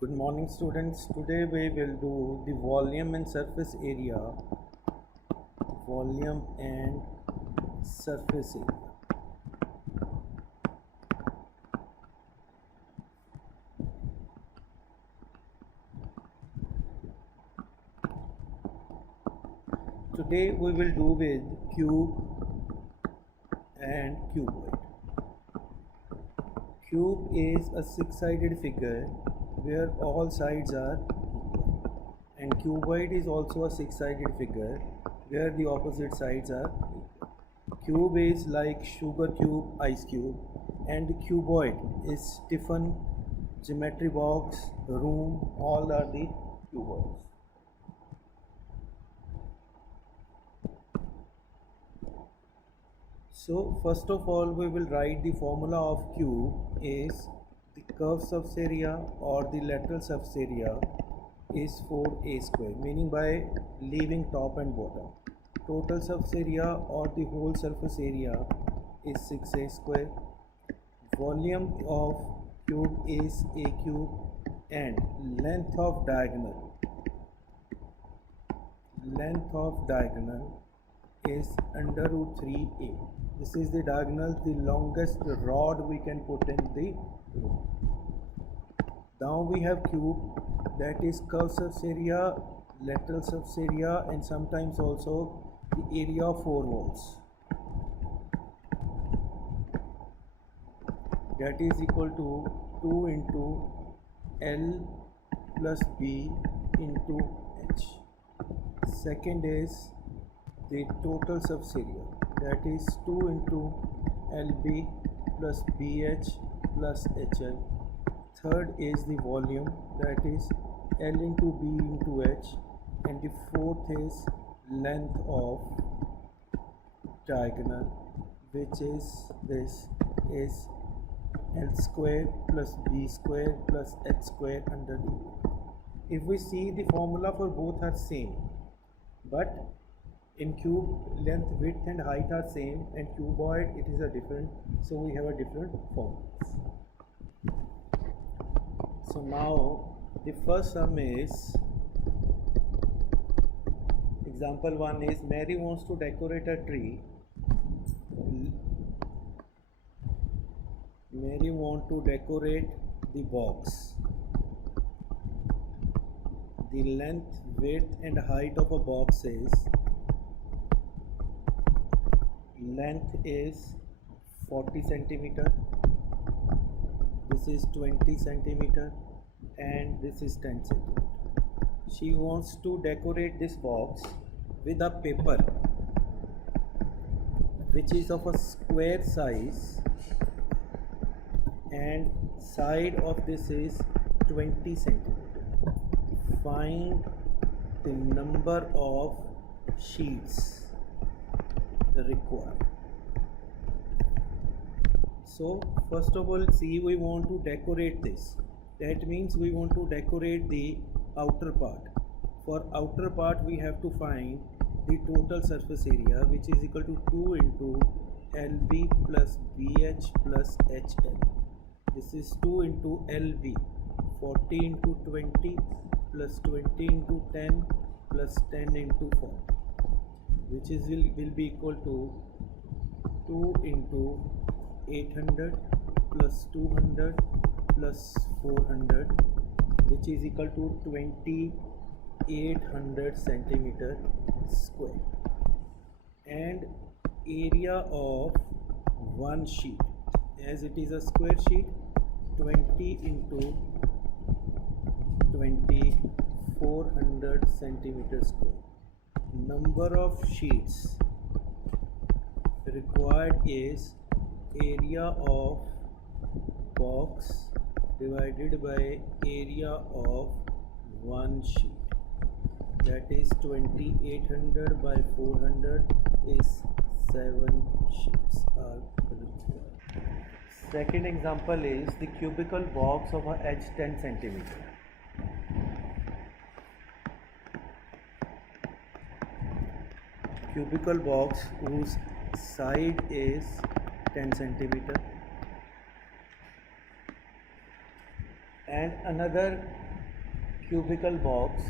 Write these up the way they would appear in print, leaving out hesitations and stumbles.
Good morning, students. Today we will do the volume and surface area. Volume and surface area. Today we will do with cube and cuboid. Cube is a six-sided figure where all sides are equal, and cuboid is also a six-sided figure where the opposite sides are equal. Cube is like sugar cube, ice cube, and cuboid is Tiffin, geometry box, room, all are the cuboids. So first of all we will write the formula of cube is the curved surface area or the lateral surface area is 4a square, meaning by leaving top and bottom. Total surface area or the whole surface area is 6a square. Volume of cube is a cube and length of diagonal is under root 3a. This is the diagonal, the longest rod we can put in the room. Now we have cube, that is curved surface area, lateral surface area, and sometimes also the area of four walls. That is equal to 2 into L plus B into H. Second is the total surface area, that is 2 into LB plus BH plus HL. Third is the volume, that is L into B into H, and the fourth is length of diagonal, which is this is L square plus B square plus H square under the. If we see, the formula for both are same, but in cube length, width and height are same, and cuboid it is a different, so we have a different formulas. So now the first sum is, example 1 is Mary wants to decorate a tree. Mary wants to decorate the box. The length, width and height of a box is, length is 40 centimeter, this is 20 centimeter, and this is 10 centimeter. She wants to decorate this box with a paper which is of a square size, and side of this is 20 centimeter. Find the number of sheets required. So first of all, see, we want to decorate this. That means we want to decorate the outer part. For outer part we have to find the total surface area, which is equal to 2 into LB plus BH plus HL. This is 2 into LB, 40 into 20 plus 20 into 10 plus 10 into 40, which is will be equal to 2 into 800 plus 200 plus 400, which is equal to 2800 centimeter square. And area of one sheet, as it is a square sheet, 20 into 20, 400 centimeter square. Number of sheets required is area of box divided by area of one sheet, that is 2800 by 400 is 7 sheets are required. Second example is the cubical box of a edge 10 centimeter. Cubical box whose side is 10 centimeter, and another cubical box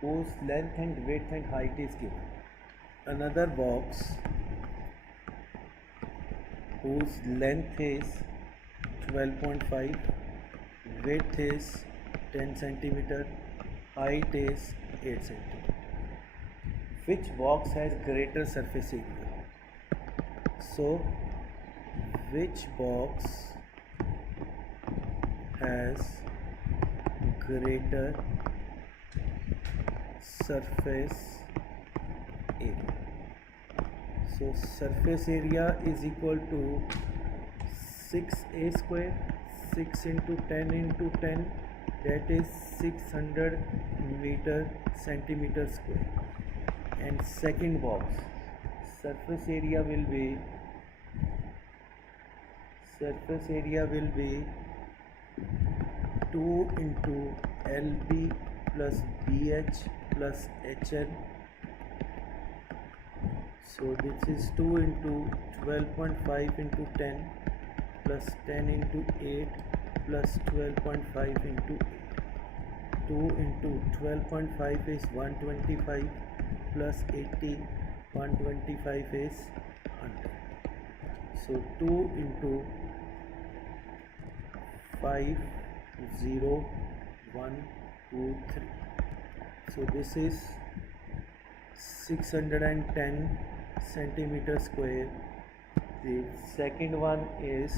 whose length and width and height is given. Another box whose length is 12.5, width is 10 centimeter, height is 8 centimeter. Which box has greater surface area? So, which box has greater surface area? So, surface area is equal to 6a square, 6 into 10 into 10, that is 600 centimeter square. And second box, surface area will be 2 into LB plus BH plus HL. So this is 2 into 12.5 into 10 plus 10 into 8 plus 12.5 into 8. 2 into 12.5 is 125 plus 80, 125 is 100. So 2 into 5, 0, 1, 2, 3. So this is 610 centimeter square. The second one is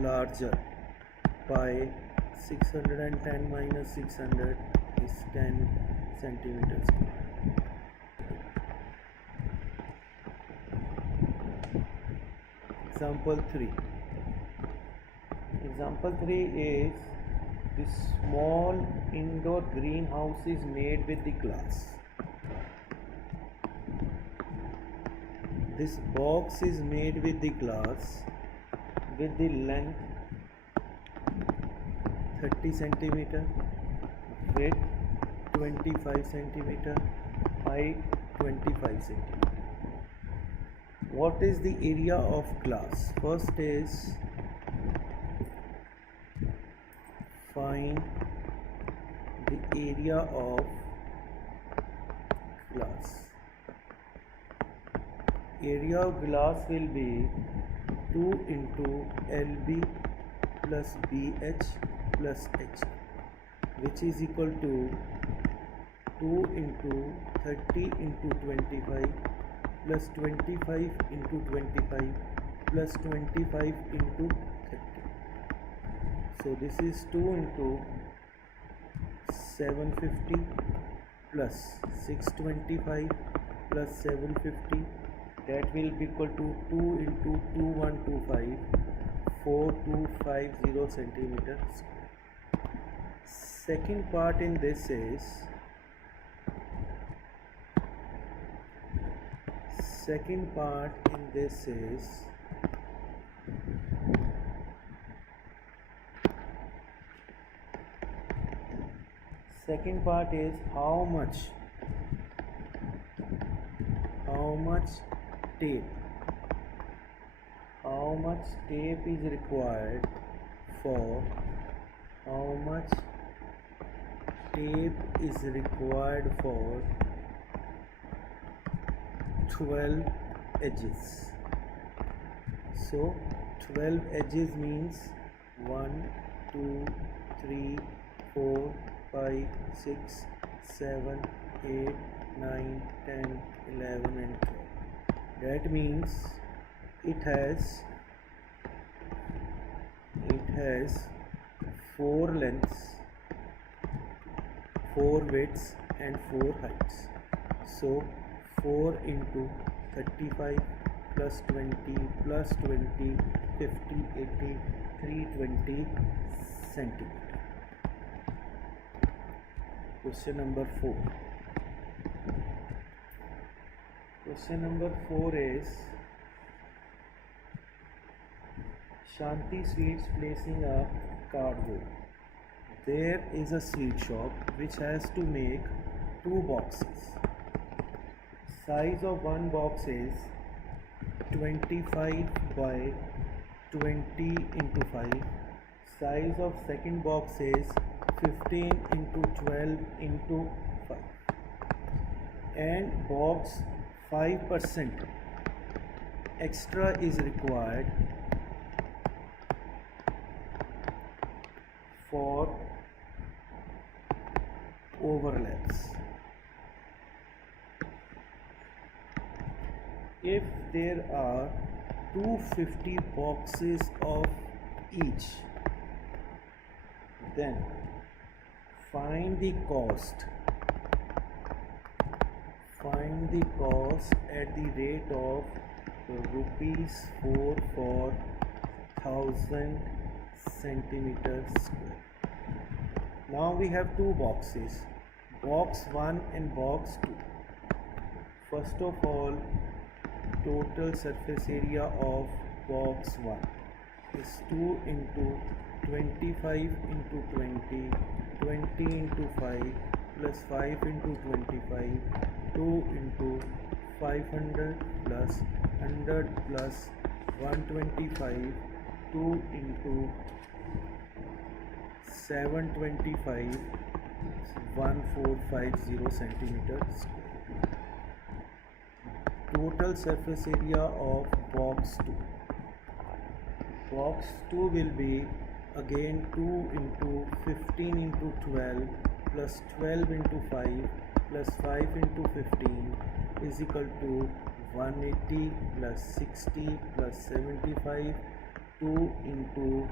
larger by 610 minus 600 is 10 centimeters square. Example 3. Example 3 is the small indoor greenhouse is made with the glass. This box is made with the glass with the length 30 centimeter, width 25 centimeter, height 25 centimeter. What is the area of glass? First is find the area of glass. Area of glass will be 2 into LB plus BH plus H, which is equal to 2 into 30 into 25 plus 25 into 25 plus 25 into 30. So this is 2 into 750 plus 625 plus 750, that will be equal to 2 into 2125, 4250 centimeters square. Second part in this is second part is how much tape is required for 12 edges. So 12 edges means 1, 2, 3, 4, 5, 6, 7, 8, 9, 10, 11 and 12. That means it has 4 lengths, 4 widths and 4 heights. So 4 into 35 plus 20 plus 20, 50, 80, 320 centimeter. Question number 4. Question number 4 is Shanti Sweets placing a cardboard. There is a sweet shop which has to make 2 boxes. Size of one box is 25 by 20 into 5. Size of second box is 15 into 12 into 5, and box 5% extra is required for overlaps. If there are 250 boxes of each, then find the cost. Find the cost at the rate of rupees 4 for 1000 centimeters square. Now we have two boxes, box 1 and box 2. First of all, total surface area of box 1 is 2 into 25 into 20, 20 into 5 plus 5 into 25, 2 into 500 plus 100 plus 125, 2 into 725, 1450 centimeters. Total surface area of box 2. Box 2 will be again 2 into 15 into 12 plus 12 into 5 plus 5 into 15 is equal to 180 plus 60 plus 75, 2 into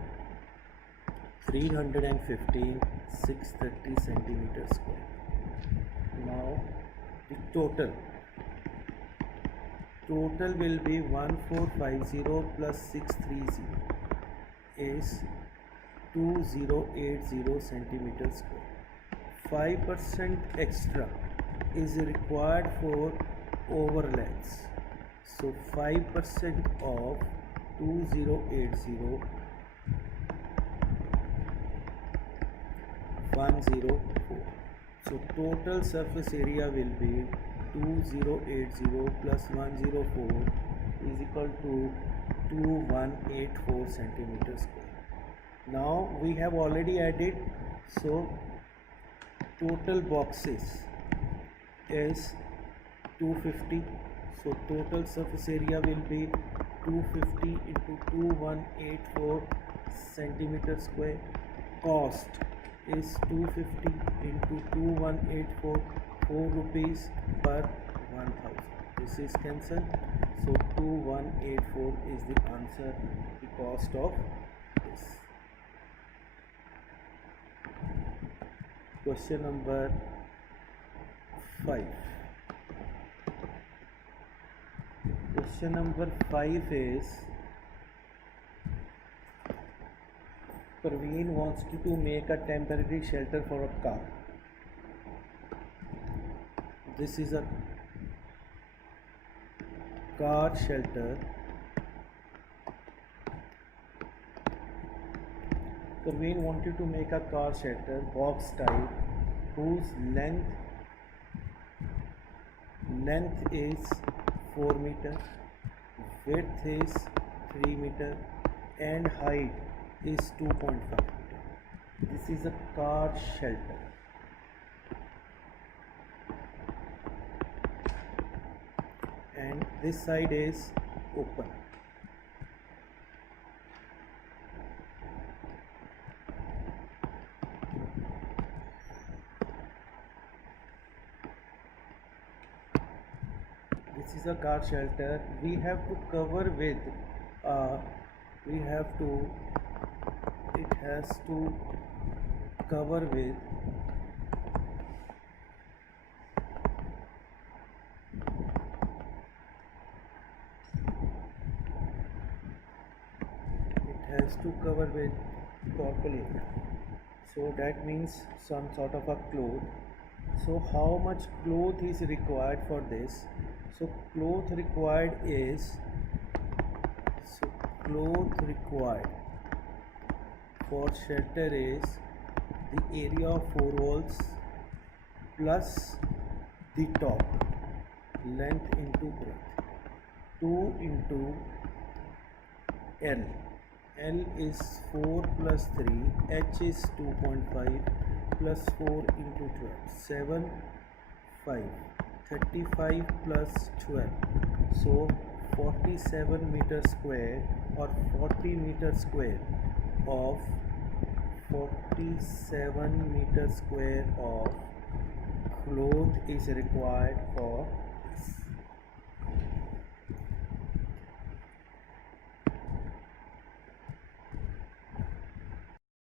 315, 630 centimeters square. Now the total will be 1450 plus 630 is 2080 centimeters square. 5% extra is required for overlaps. So 5% of 2080, 104. So total surface area will be 2080 plus 104 is equal to 2184 centimeters square. Now we have already added, so total boxes is 250. So total surface area will be 250 into 2184 centimeters square. Cost is 250 into 2184, 4 rupees per 1000. This is cancelled. So 2184 is the answer, the cost of this. Question number 5. Question number 5 is, Praveen wants to make a temporary shelter for a car. This is a car shelter. Praveen wanted to make a car shelter, box type, whose length is 4 meter, width is 3 meter, and height is 2.5 meter. This is a car shelter. And this side is open. This is a car shelter. We have to cover with it has to cover with tarpaulin. So that means some sort of a cloth. So how much cloth is required for this? So cloth required for shelter is the area of 4 walls plus the top, length into breadth, 2 into L L is 4 plus 3, H is 2.5 plus 4 into 12, 7, 5, 35 plus 12, so 47 meter square or 40 meter square of 47 meter square of cloth is required for